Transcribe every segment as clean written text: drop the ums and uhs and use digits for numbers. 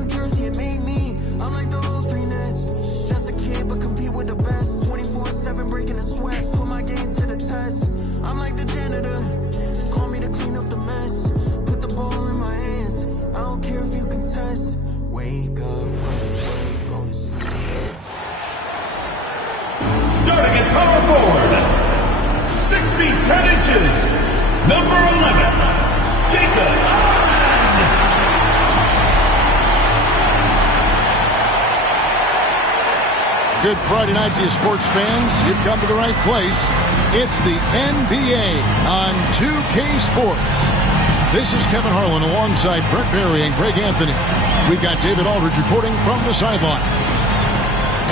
New Jersey, it made me. I'm like the whole 3ness. Just a kid, but compete with the best. 24/7 breaking the sweat. Put my game to the test. I'm like the janitor. Call me to clean up the mess. Put the ball in my hands. I don't care if you contest. Wake up, go to sleep. Starting at power forward, 6 feet 10 inches, number 11, Jacob. Good Friday night to you, sports fans. You've come to the right place. It's the NBA on 2K Sports. This is Kevin Harlan alongside Brett Berry and Greg Anthony. We've got David Aldridge reporting from the sideline.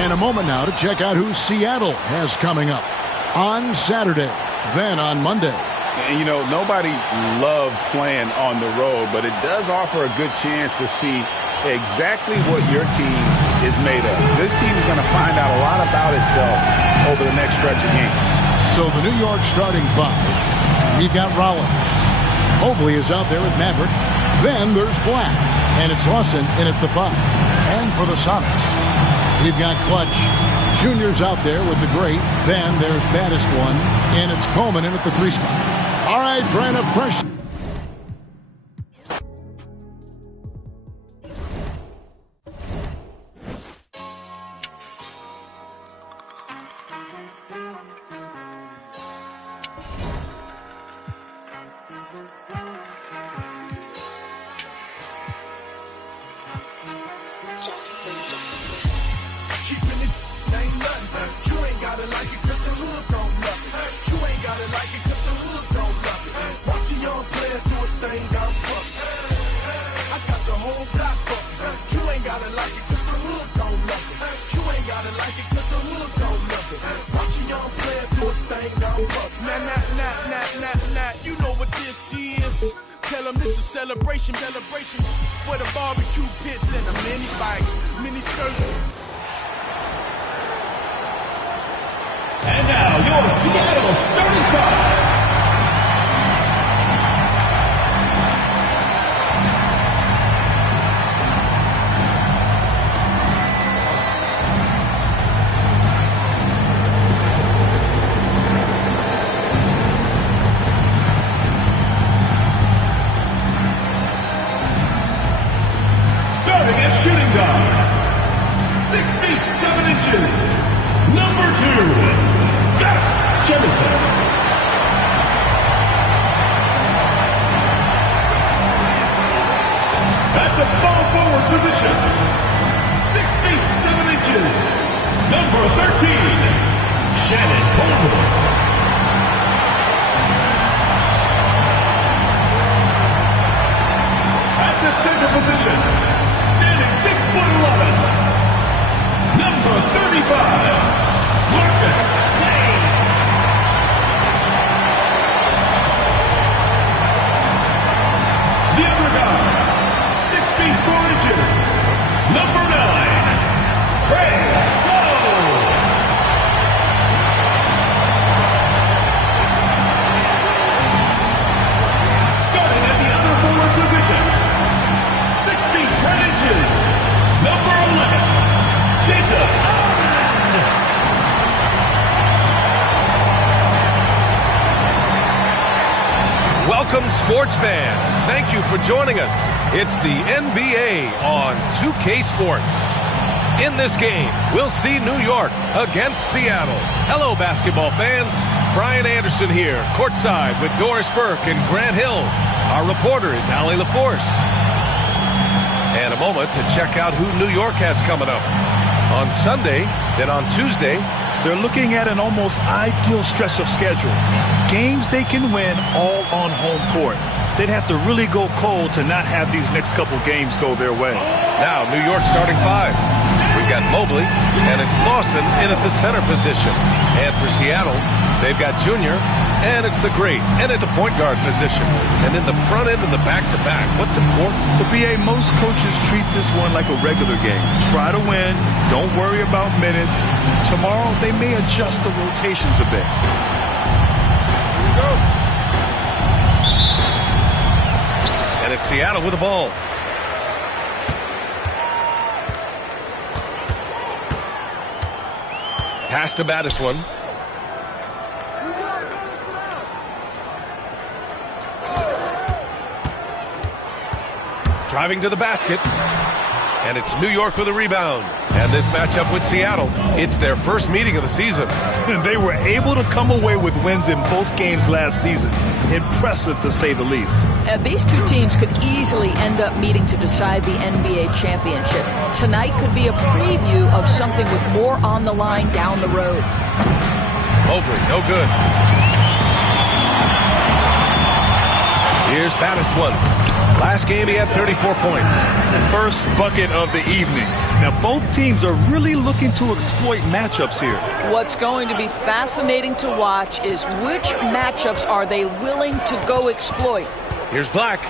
And a moment now to check out who Seattle has coming up on Saturday, then on Monday. And, you know, nobody loves playing on the road, but it does offer a good chance to see exactly what your team is made of. This team is going to find out a lot about itself over the next stretch of games. So the New York starting five. We've got Rollins. Mobley is out there with Maverick. Then there's Black. And it's Lawson in at the 5. And for the Sonics, we've got Clutch. Junior's out there with the great. Then there's baddest one. And it's Coleman in at the 3 spot. All right, Brian, up fresh. You know what this is. Tell them this is celebration. Where the barbecue pits and the mini bikes, mini skirts. And now your Seattle starting five. Starting at shooting guard, 6 feet 7 inches, number 2, Gus Jefferson. At the small forward position, 6 feet 7 inches, number 13, Shannon Coleman. At the center position, standing 6'11", number 35, Marcus May. The other guy, 6 feet 4 inches, number 9, Craig Lowe. Starting at the other forward position, 6 feet 10 inches, number 11, Jacob. Welcome, sports fans. Thank you for joining us. It's the NBA on 2K Sports. In this game, we'll see New York against Seattle. Hello, basketball fans. Brian Anderson here, courtside with Doris Burke and Grant Hill. Our reporter is Allie LaForce. And a moment to check out who New York has coming up. On Sunday, then on Tuesday, they're looking at an almost ideal stretch of schedule. Games they can win all on home court. They'd have to really go cold to not have these next couple games go their way. Now, New York starting five. We've got Mobley, and it's Lawson in at the center position. And for Seattle, they've got Junior, and it's the great, and at the point guard position. And in the front end and the back-to-back, what's important? The BA, most coaches treat this one like a regular game. Try to win. Don't worry about minutes. Tomorrow, they may adjust the rotations a bit. Here we go. And it's Seattle with the ball. Pass to Battiswan. Driving to the basket. And it's New York with a rebound. And this matchup with Seattle, it's their first meeting of the season. And they were able to come away with wins in both games last season. Impressive, to say the least. And these two teams could easily end up meeting to decide the NBA championship. Tonight could be a preview of something with more on the line down the road. Mobley, no good. Here's Battiswan. Last game he had 34 points. First bucket of the evening. Now both teams are really looking to exploit matchups here. What's going to be fascinating to watch is which matchups are they willing to go exploit. Here's Black.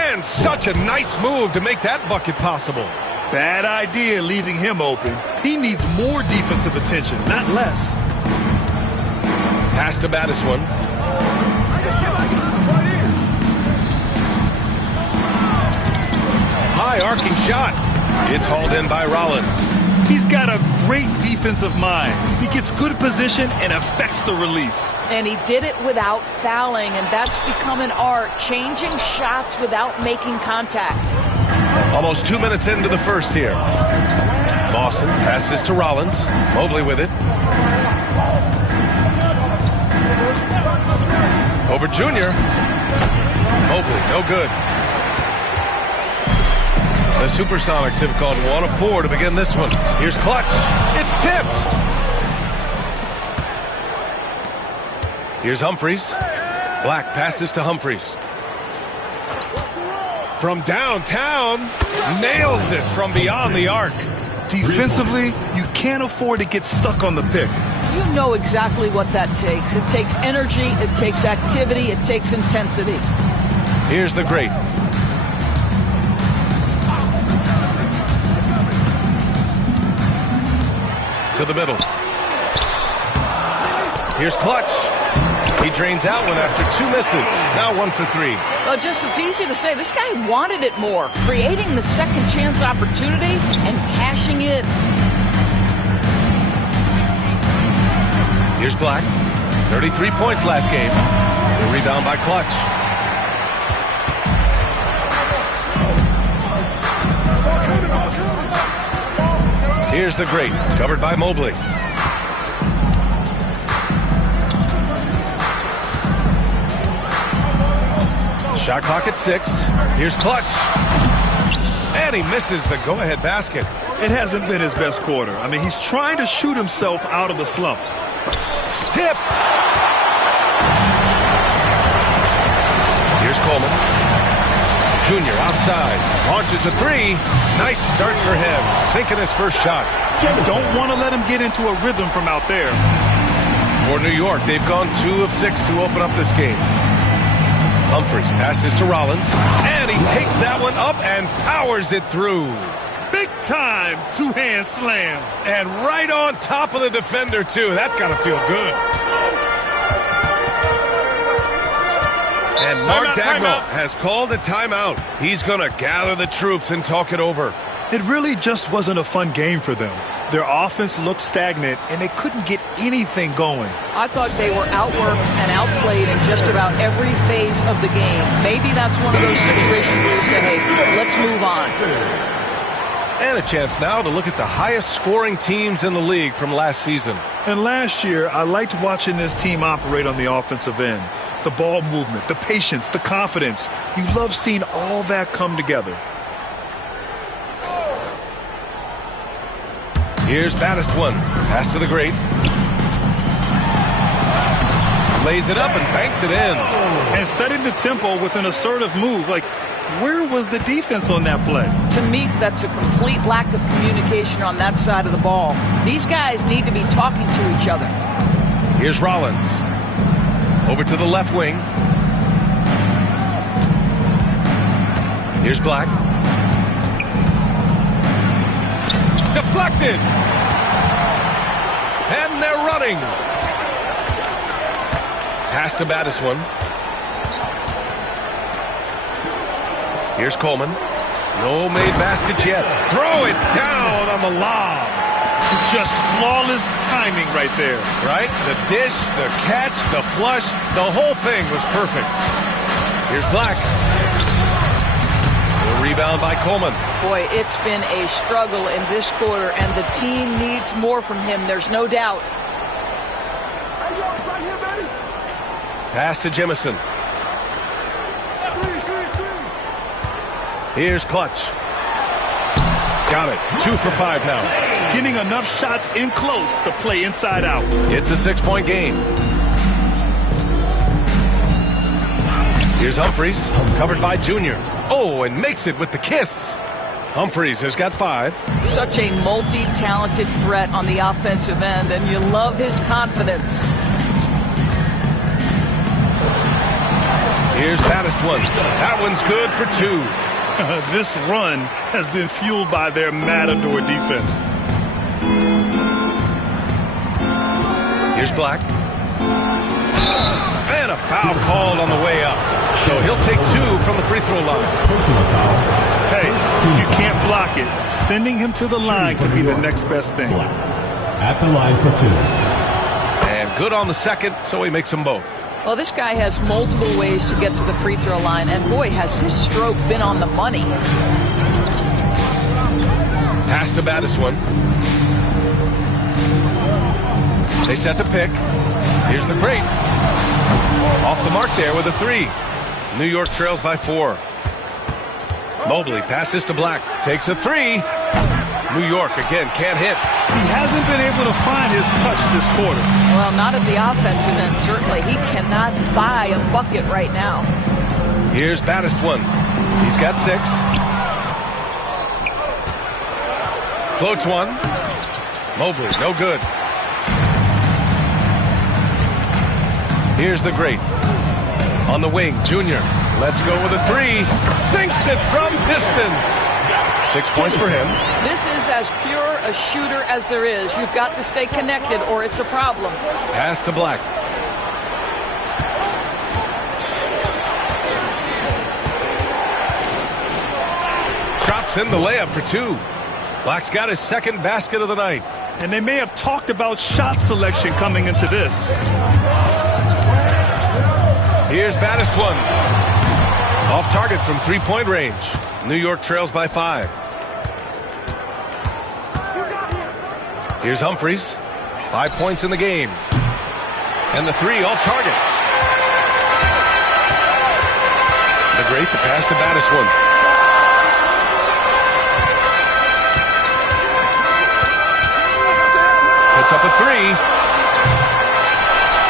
And such a nice move to make that bucket possible. Bad idea leaving him open. He needs more defensive attention, not less. Pass to Battiswan. High arcing shot. It's hauled in by Rollins. He's got a great defensive mind. He gets good position and affects the release. And he did it without fouling, and that's become an art, changing shots without making contact. Almost 2 minutes into the first here. Lawson passes to Rollins. Mobley with it. Over Junior. Mobley, no good. The Supersonics have called 1 of 4 to begin this one. Here's Clutch. It's tipped. Here's Humphries. Black passes to Humphries. From downtown, nails it from beyond the arc. Defensively, you can't afford to get stuck on the pick. You know exactly what that takes. It takes energy, it takes activity, it takes intensity. Here's the great. To the middle. Here's Clutch. He drains out one after 2 misses. Now 1 for 3. Well, it's easy to say. This guy wanted it more. Creating the second chance opportunity and cashing in. Here's Black. 33 points last game. The rebound by Clutch. Here's the great, covered by Mobley. Shot clock at 6. Here's Clutch. And he misses the go-ahead basket. It hasn't been his best quarter. I mean, he's trying to shoot himself out of the slump. Tipped. Here's Coleman. Junior outside. Launches a 3. Nice start for him. Sinking his first shot. Don't want to let him get into a rhythm from out there. For New York, they've gone 2 of 6 to open up this game. Humphries passes to Rollins. And he takes that one up and powers it through. Big time two-hand slam. And right on top of the defender, too. That's got to feel good. And Mark Dagnall has called a timeout. He's going to gather the troops and talk it over. It really just wasn't a fun game for them. Their offense looked stagnant, and they couldn't get anything going. I thought they were outworked and outplayed in just about every phase of the game. Maybe that's one of those situations where you say, hey, let's move on. And a chance now to look at the highest scoring teams in the league from last season. And last year, I liked watching this team operate on the offensive end. The ball movement, the patience, the confidence. You love seeing all that come together. Here's Battiswan. Pass to the great. Lays it up and banks it in. And setting the tempo with an assertive move. Like, where was the defense on that play? To me, that's a complete lack of communication on that side of the ball. These guys need to be talking to each other. Here's Rollins. Over to the left wing. Here's Black. Deflected. And they're running. Pass to Battiswan. Here's Coleman. No made baskets yet. Throw it down on the lob. Just flawless timing right there. Right? The dish, the catch, the flush, the whole thing was perfect. Here's Black. The rebound by Coleman. Boy, it's been a struggle in this quarter, and the team needs more from him. There's no doubt. Pass to Jemison. Here's Clutch. Got it. 2 for 5 now. Getting enough shots in close to play inside out. It's a 6-point game. Here's Humphries, covered by Junior. Oh, and makes it with the kiss. Humphries has got 5. Such a multi-talented threat on the offensive end, and you love his confidence. Here's Baddest one. That one's good for 2. This run has been fueled by their Matador defense. Here's Black. And a foul called on the way up. So he'll take 2 from the free throw line. Hey, if you can't block it, sending him to the line could be the next best thing. At the line for 2. And good on the second, so he makes them both. Well, this guy has multiple ways to get to the free throw line, and boy, has his stroke been on the money. Pass to Baddest one. They set the pick. Here's the great. Off the mark there with a 3. New York trails by 4. Mobley passes to Black. Takes a 3. New York again can't hit. He hasn't been able to find his touch this quarter. Well, not at the offensive end, certainly. He cannot buy a bucket right now. Here's Baddest one. He's got 6. Floats one. Mobley, no good. Here's the great. On the wing, Junior. Let's go with a 3. Sinks it from distance. 6 points for him. This is as pure a shooter as there is. You've got to stay connected or it's a problem. Pass to Black. Drops in the layup for 2. Black's got his second basket of the night. And they may have talked about shot selection coming into this. Here's Baddest one. Off target from 3-point range. New York trails by 5. Here's Humphries. 5 points in the game. And the 3 off target. The great, the pass to Baddest one. Puts up a 3.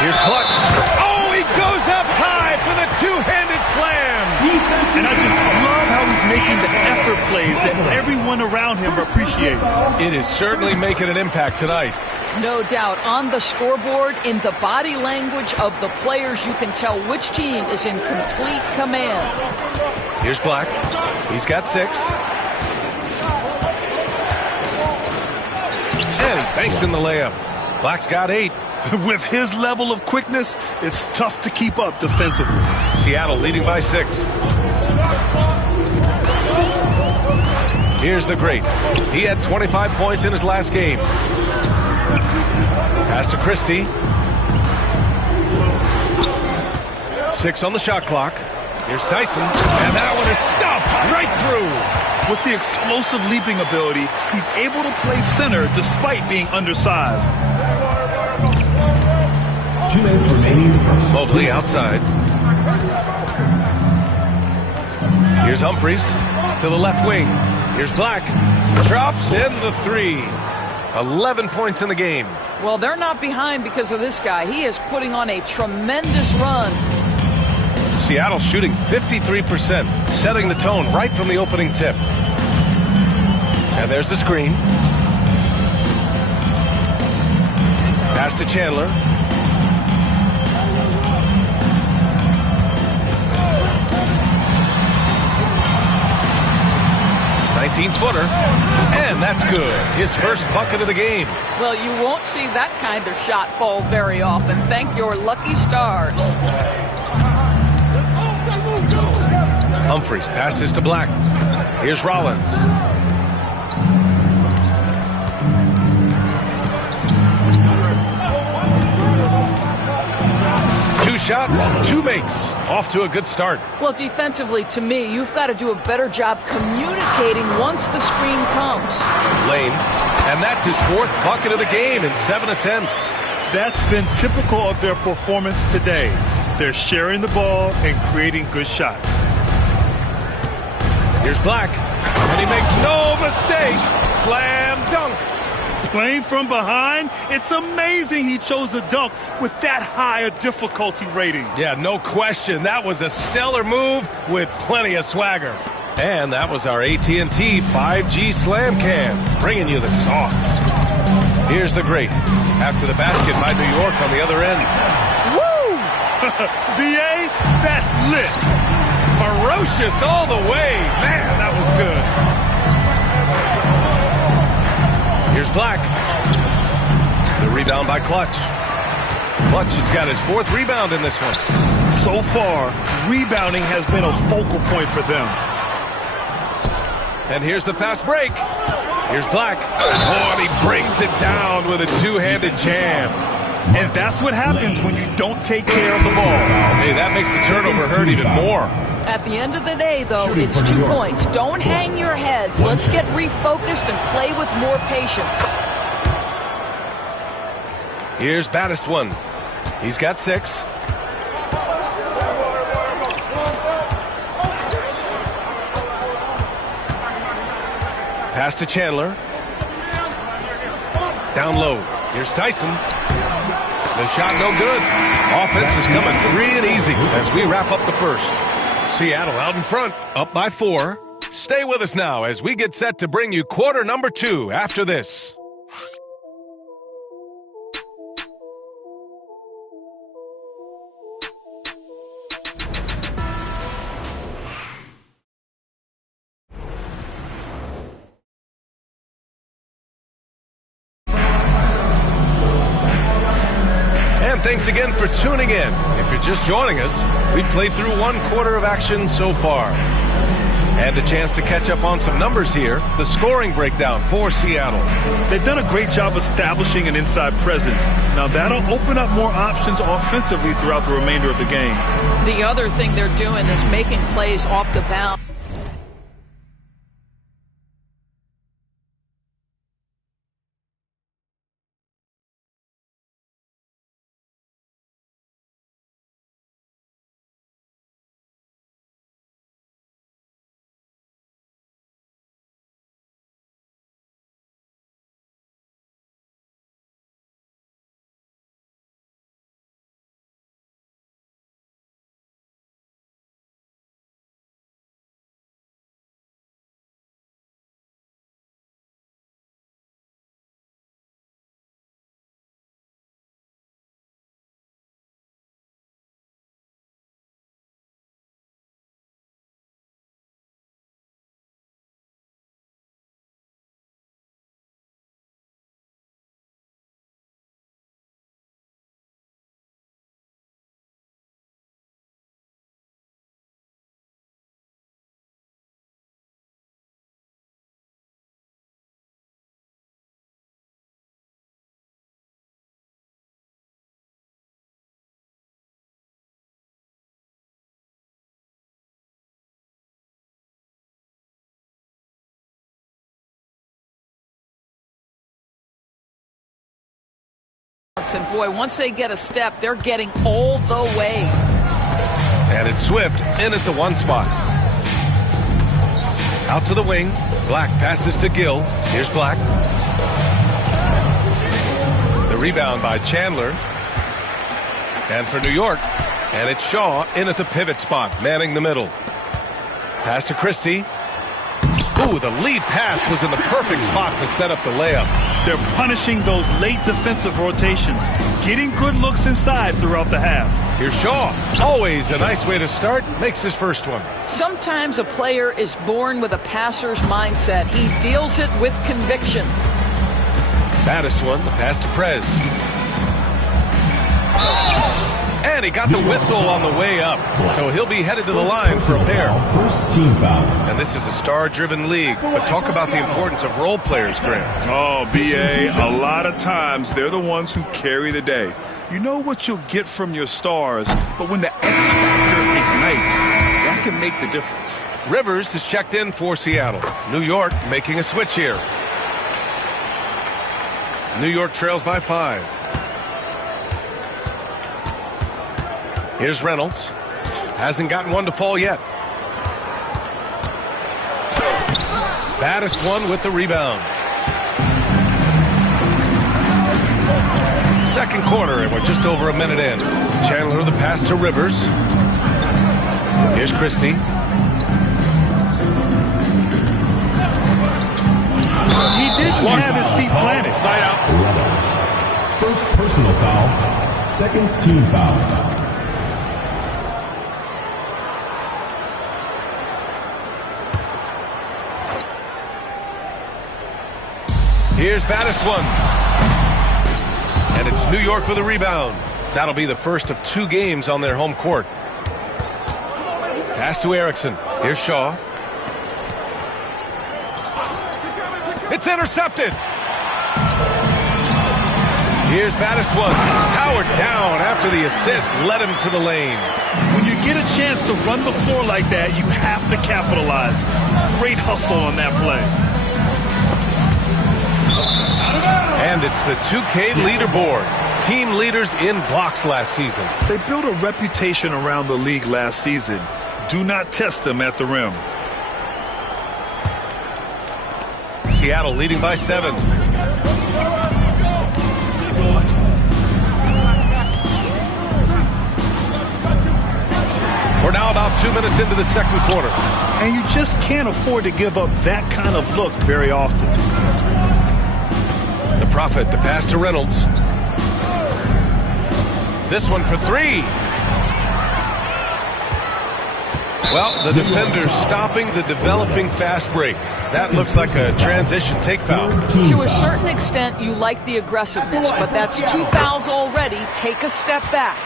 Here's Clutch. Oh, he goes up high for the two-handed slam. And I just love how he's making the effort plays that everyone around him appreciates. It is certainly making an impact tonight. No doubt. On the scoreboard, in the body language of the players, you can tell which team is in complete command. Here's Black. He's got 6. And he banks in the layup. Black's got 8. With his level of quickness, it's tough to keep up defensively. Seattle leading by 6. Here's the great. He had 25 points in his last game. Pass to Christie. 6 on the shot clock. Here's Tyson. And that one is stuffed right through. With the explosive leaping ability, he's able to play center despite being undersized. 2 minutes remaining in the first. Mobley outside. Here's Humphries to the left wing. Here's Black. Drops in the 3. 11 points in the game. Well, they're not behind because of this guy. He is putting on a tremendous run. Seattle shooting 53%, setting the tone right from the opening tip. And there's the screen. Pass to Chandler. Footer, and that's good. His first bucket of the game. Well, you won't see that kind of shot fall very often. Thank your lucky stars. Humphries passes to Black. Here's Rollins. shots, 2 makes. Off to a good start. Well, defensively, to me, you've got to do a better job communicating once the screen comes. Lane, and that's his 4th bucket of the game in 7 attempts. That's been typical of their performance today. They're sharing the ball and creating good shots. Here's Black, and he makes no mistake. Slam dunk. Playing from behind, it's amazing he chose a dunk with that high a difficulty rating. Yeah, no question. That was a stellar move with plenty of swagger. And that was our AT&T 5G Slam Cam, bringing you the sauce. Here's the great. After the basket by New York on the other end. Woo! BA, that's lit. Ferocious all the way. Man, that was good. Here's Black. The rebound by Clutch. Clutch has got his 4th rebound in this one. So far, rebounding has been a focal point for them. And here's the fast break. Here's Black. Oh, and he brings it down with a 2-handed jam. And that's what happens when you don't take care of the ball. Hey, that makes the turnover hurt even more. At the end of the day, though, it's 2 points. Don't hang your heads. Let's get refocused and play with more patience. Here's Baddest one. He's got 6. Pass to Chandler. Down low. Here's Tyson. The shot no good. Offense is coming free and easy as we wrap up the first. Seattle out in front, up by 4. Stay with us now as we get set to bring you quarter number 2 after this. Thanks again for tuning in. If you're just joining us, we've played through 1 quarter of action so far. And a chance to catch up on some numbers here. The scoring breakdown for Seattle. They've done a great job establishing an inside presence. Now that'll open up more options offensively throughout the remainder of the game. The other thing they're doing is making plays off the bounce. And boy, once they get a step, they're getting all the way. And it's Swift in at the 1 spot. Out to the wing. Black passes to Gill. Here's Black. The rebound by Chandler. And for New York. And it's Shaw in at the pivot spot, manning the middle. Pass to Christie. Ooh, the lead pass was in the perfect spot to set up the layup. They're punishing those late defensive rotations, getting good looks inside throughout the half. Here's Shaw. Always a nice way to start. Makes his first one. Sometimes a player is born with a passer's mindset. He deals it with conviction. Baddest one, the pass to Prez. And he got the whistle on the way up, so he'll be headed to the line for a pair. First team foul. And this is a star-driven league, but talk about the importance of role players, Grant. Oh, BA, a lot of times they're the ones who carry the day. You know what you'll get from your stars, but when the X factor ignites, that can make the difference. Rivers is checked in for Seattle. New York making a switch here. New York trails by 5. Here's Reynolds. Hasn't gotten one to fall yet. Baddest one with the rebound. Second quarter, and we're just over a minute in. Chandler the pass to Rivers. Here's Christie. He didn't have his feet planted. Side out. First personal foul, second team foul. Here's baddest one. And it's New York with a rebound. That'll be the first of 2 games on their home court. Pass to Erickson. Here's Shaw. It's intercepted. Here's baddest one. Howard down after the assist led him to the lane. When you get a chance to run the floor like that, you have to capitalize. Great hustle on that play. And it's the 2K leaderboard. Team leaders in blocks last season. They built a reputation around the league last season. Do not test them at the rim. Seattle leading by 7. We're now about 2 minutes into the second quarter. And you just can't afford to give up that kind of look very often. The Prophet, the pass to Reynolds. This one for 3. Well, the defender's stopping the developing fast break. That looks like a transition take foul. To a certain extent, you like the aggressiveness, but that's 2 fouls already. Take a step back.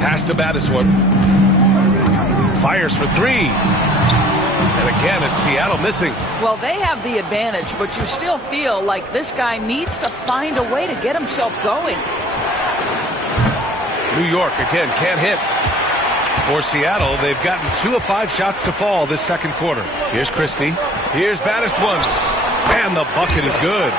Pass to baddest one. Fires for 3. And again, it's Seattle missing. Well, they have the advantage, but you still feel like this guy needs to find a way to get himself going. New York, again, can't hit. For Seattle, they've gotten 2 of 5 shots to fall this second quarter. Here's Christie. Here's baddest one. And the bucket is good.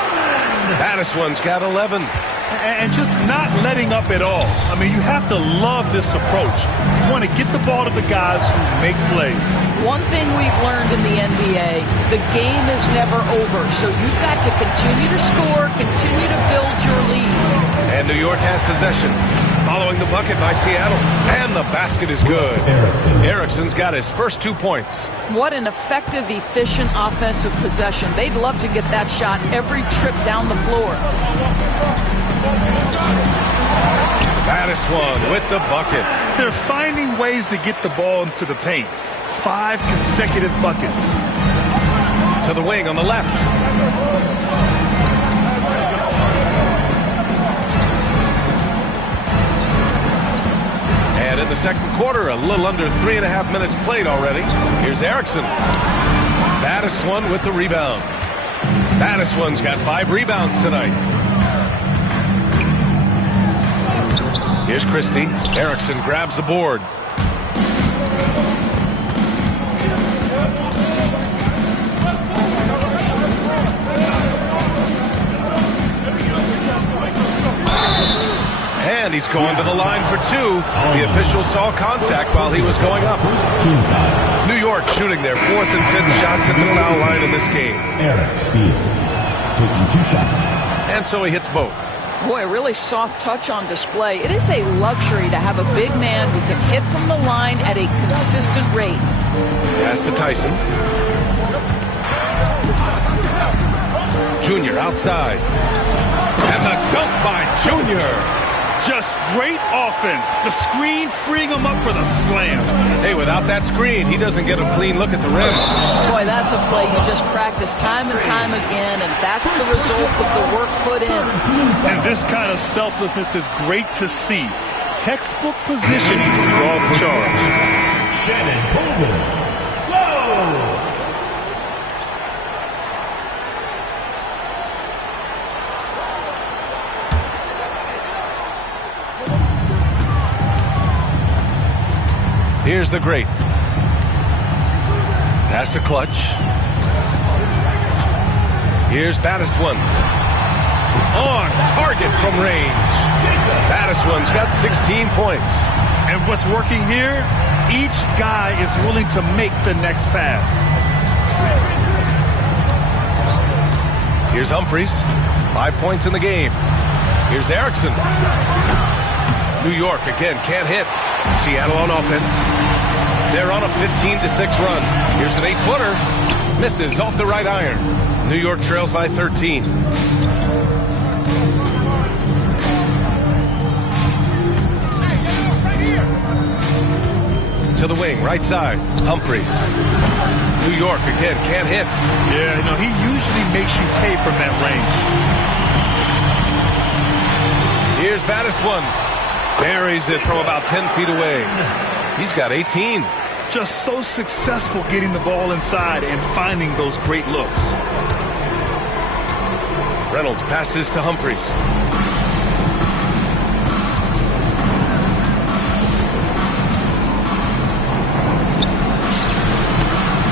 Baddest one's got 11. And just not letting up at all. I mean, you have to love this approach. You want to get the ball to the guys who make plays. One thing we've learned in the NBA, the game is never over. So you've got to continue to score, continue to build your lead. And New York has possession. Following the bucket by Seattle. And the basket is good. Erickson's got his first 2 points. What an effective, efficient offensive possession. They'd love to get that shot every trip down the floor. Baddest one with the bucket. They're finding ways to get the ball into the paint. 5 consecutive buckets. To the wing on the left. And in the second quarter, a little under 3.5 minutes played already. Here's Erickson. Baddest one with the rebound. Baddest one's got 5 rebounds tonight. Here's Christie. Erickson grabs the board. And he's going to the line for 2. The official saw contact while he was going up. New York shooting their 4th and 5th shots at the foul line in this game. Eric Steve taking 2 shots. And so he hits both. Boy, a really soft touch on display. It is a luxury to have a big man who can hit from the line at a consistent rate. Pass to Tyson. Junior outside. And the dunk by Junior. Just great offense. The screen freeing him up for the slam. Hey, without that screen, he doesn't get a clean look at the rim. Boy, that's a play you just practice time and time again, and that's the result of the work put in. And this kind of selflessness is great to see. Textbook positioning to draw the charge. Shannon Coleman. Whoa! Here's the great. Pass to Clutch. Here's Baddest One. On target from range. Baddest One's got 16 points. And what's working here? Each guy is willing to make the next pass. Here's Humphries. 5 points in the game. Here's Erickson. New York again can't hit. Seattle on offense. They're on a 15-6 run. Here's an 8-footer. Misses off the right iron. New York trails by 13. To the wing, right side. Humphries. New York again can't hit. Yeah, he usually makes you pay from that range. Here's Baddest One. Buries it from about 10 feet away. He's got 18. Just so successful getting the ball inside and finding those great looks. Reynolds passes to Humphries.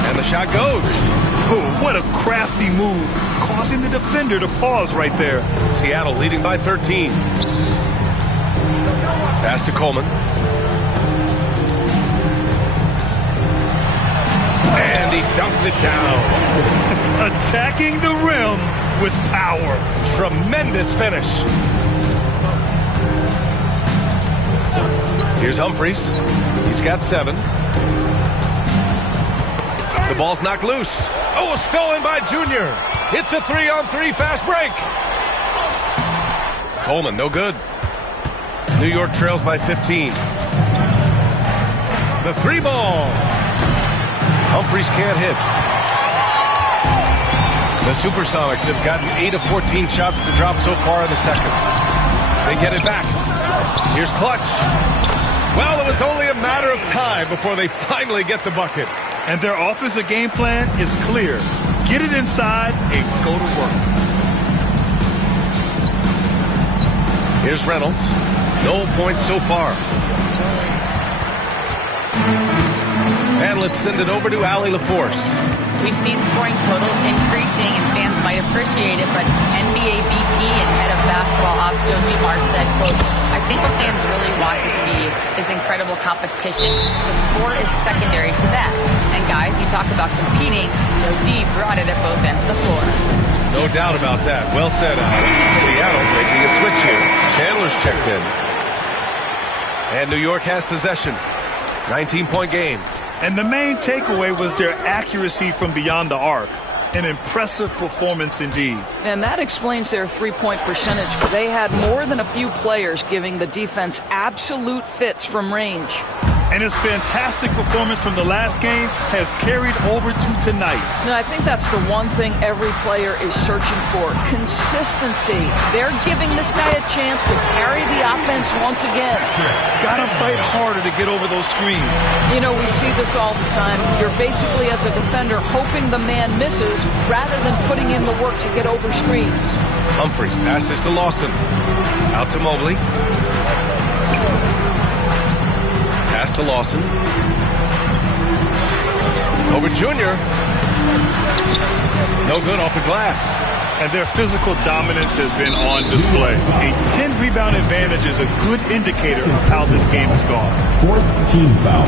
And the shot goes. Oh, what a crafty move, causing the defender to pause right there. Seattle leading by 13. Pass to Coleman. And he dunks it down. Attacking the rim with power. Tremendous finish. Here's Humphries. He's got 7. The ball's knocked loose. Oh, stolen by Junior. Hits a 3-on-3 fast break. Coleman, no good. New York trails by 15. The 3-ball. Humphries can't hit. The Supersonics have gotten 8 of 14 shots to drop so far in the second. They get it back. Here's Clutch. Well, it was only a matter of time before they finally get the bucket. And their offensive game plan is clear. Get it inside and go to work. Here's Reynolds. No points so far. And let's send it over to Allie LaForce. We've seen scoring totals increasing, and fans might appreciate it, but NBA VP and head of basketball ops Joe Dumars said, quote, I think what fans really want to see is incredible competition. The sport is secondary to that. And guys, you talk about competing, Joe D brought it at both ends of the floor. No doubt about that. Well said, Seattle making a switch here. Chandler's checked in. And New York has possession. 19-point game. And the main takeaway was their accuracy from beyond the arc. An impressive performance indeed. And that explains their three-point percentage. They had more than a few players giving the defense absolute fits from range. And his fantastic performance from the last game has carried over to tonight. No, I think that's the one thing every player is searching for. Consistency. They're giving this guy a chance to carry the offense once again. Gotta fight harder to get over those screens. We see this all the time. You're basically, as a defender, hoping the man misses rather than putting in the work to get over screens. Humphries passes to Lawson. Out to Mobley. Pass to Lawson. Over Junior. No good off the glass. And their physical dominance has been on display. A 10-rebound advantage is a good indicator of how this game has gone. 4th team foul.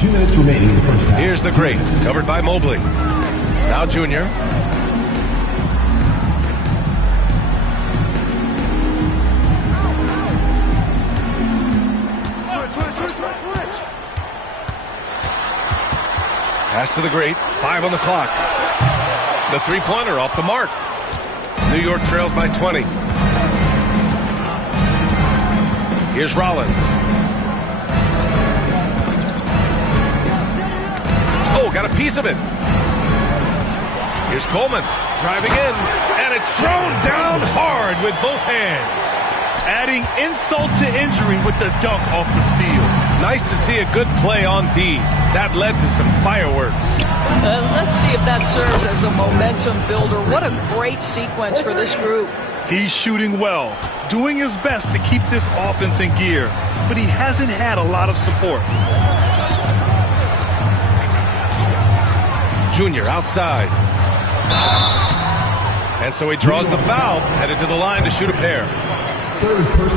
2 minutes remaining in the first half. Here's the great, covered by Mobley. Now Junior. Pass to the great. 5 on the clock. The three-pointer off the mark. New York trails by 20. Here's Rollins. Oh, got a piece of it. Here's Coleman driving in, and it's thrown down hard with both hands. Adding insult to injury with the dunk off the steal. Nice to see a good play on D. That led to some fireworks. Let's see if that serves as a momentum builder. What a great sequence for this group. He's shooting well, doing his best to keep this offense in gear, but he hasn't had a lot of support. Junior outside. And so he draws the foul, headed to the line to shoot a pair.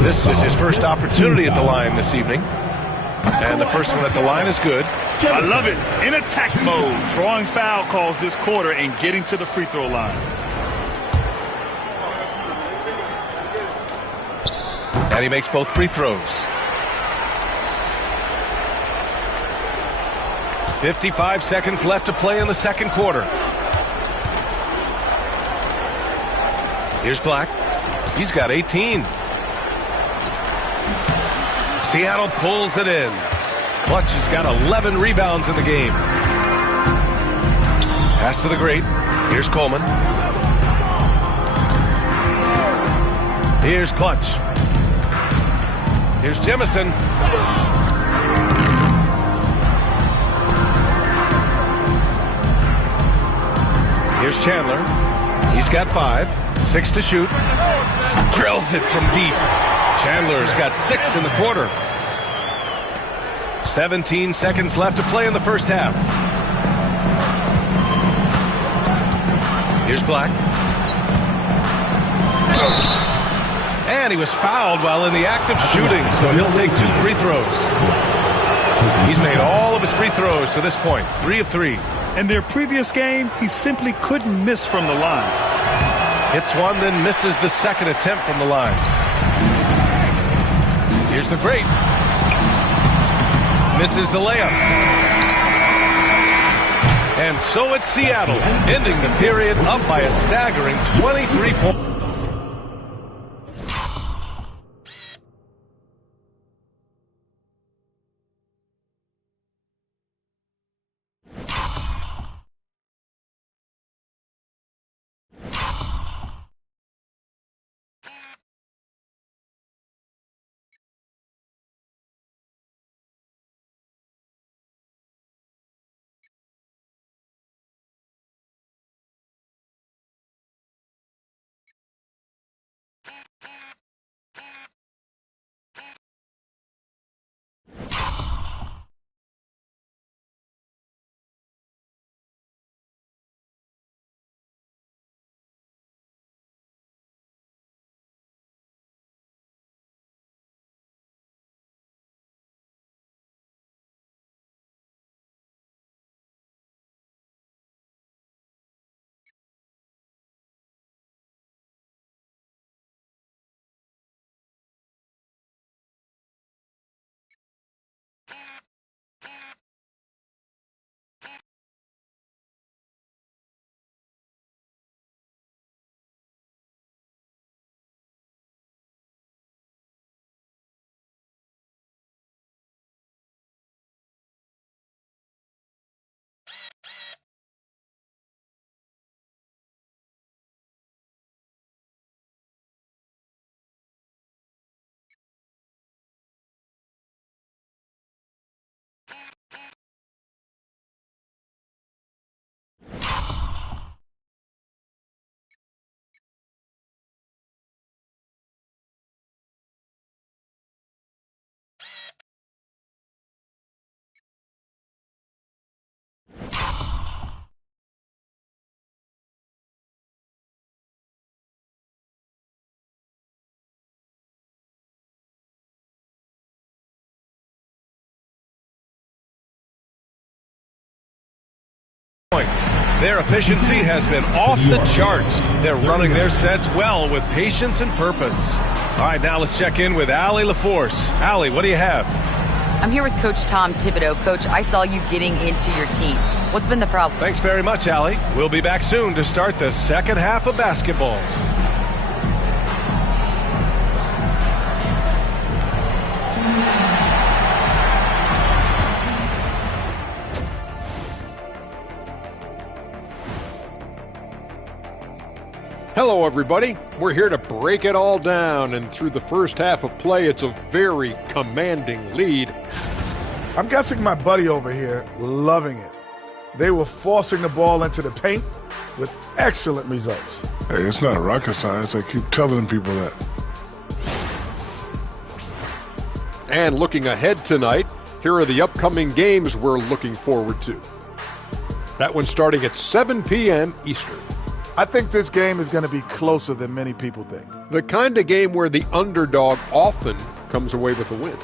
This is his first opportunity at the line this evening. And the first one at the line is good. I love it. In attack mode. Drawing foul calls this quarter and getting to the free throw line. And he makes both free throws. 55 seconds left to play in the second quarter. Here's Black. He's got 18. Seattle pulls it in. Clutch has got 11 rebounds in the game. Pass to the great. Here's Coleman. Here's Clutch. Here's Jemison. Here's Chandler. He's got 5. 6 to shoot. Drills it from deep. Chandler's got 6 in the quarter. 17 seconds left to play in the first half. Here's Black. And he was fouled while in the act of shooting, so he'll take 2 free throws. He's made all of his free throws to this point, 3 of 3. In their previous game, he simply couldn't miss from the line. Hits one, then misses the second attempt from the line. Here's the great. Misses the layup. And so it's Seattle, ending the period up by a staggering 23 points. points. Their efficiency has been off the charts. They're running their sets well with patience and purpose. All right, now let's check in with Allie LaForce. Allie, what do you have? I'm here with Coach Tom Thibodeau. Coach, I saw you getting into your team. What's been the problem? Thanks very much, Allie. We'll be back soon to start the second half of basketball. Hello, everybody. We're here to break it all down, and through the first half of play, it's a very commanding lead. I'm guessing my buddy over here loving it. They were forcing the ball into the paint with excellent results. Hey, it's not rocket science. I keep telling people that. And looking ahead tonight, here are the upcoming games we're looking forward to. That one starting at 7 p.m. Eastern. I think this game is going to be closer than many people think. The kind of game where the underdog often comes away with a win.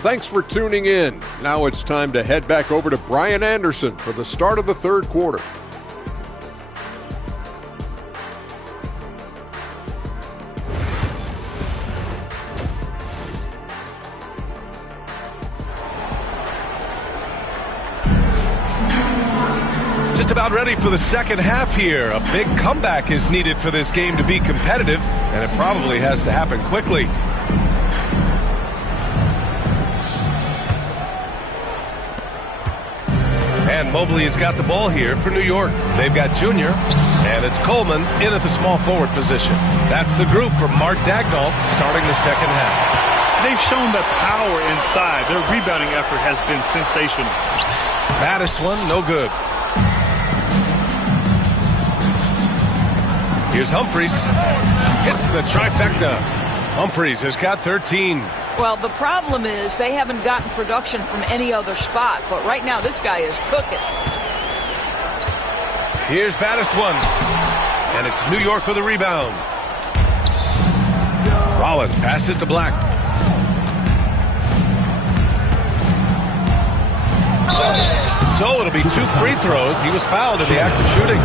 Thanks for tuning in. Now it's time to head back over to Brian Anderson for the start of the third quarter. Just about ready for the second half here. A big comeback is needed for this game to be competitive, and it probably has to happen quickly. And Mobley has got the ball here for New York. They've got Junior, and it's Coleman in at the small forward position. That's the group for Mark Dagnall starting the second half. They've shown the power inside. Their rebounding effort has been sensational. Baddest one, no good. Here's Humphries. Hits the trifecta. Humphries has got 13. Well, the problem is they haven't gotten production from any other spot, but right now this guy is cooking. Here's baddest one. And it's New York with a rebound. Rollins passes to Black. So it'll be 2 free throws. He was fouled in the act of shooting.